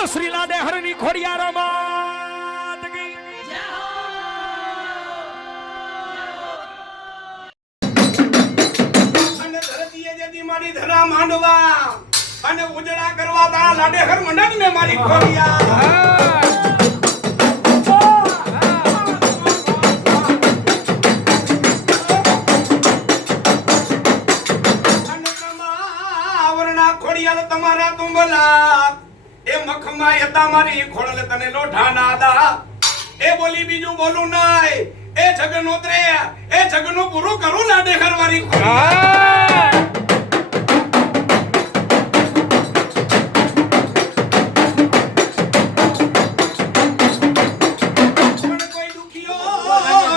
બોલ શ્રી લાડે હરની ખોડિયાર માત કી જય હો। અને ધરતીએ જેથી મારી ધરા માંડવા અને ઉજળા કરવા તા લાડે હર મંડન ને મારી ખોડિયાર તમારા તુંબલા એ મખમાં હતા મારી ખોળલ તને લોઢા નાદા એ બોલી બીજું બોલું નાય એ જગનો ત્રે એ જગનું પૂરું કરું લાડે ઘરવાળી કોઈ દુખિયો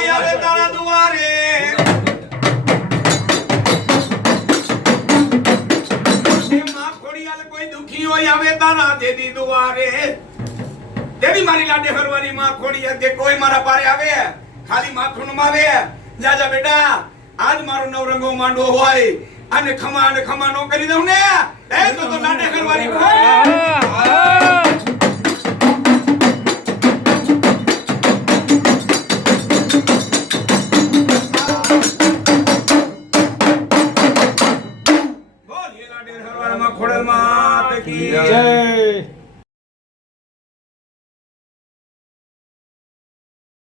આવે તારા દુઆરે આવે તારા દેદી દુઆરે દેદી મારી લાડે હરવાની માં ખોડિયા કે કોઈ મારા પારે આવે ખાલી માથું નમાવે જાજા બેટા આજ મારો નવરંગો માંડવો હોય અને ખમા નો કરી દઉં ને એ તો લાડે હરવાની ખોડલ માં કી જય।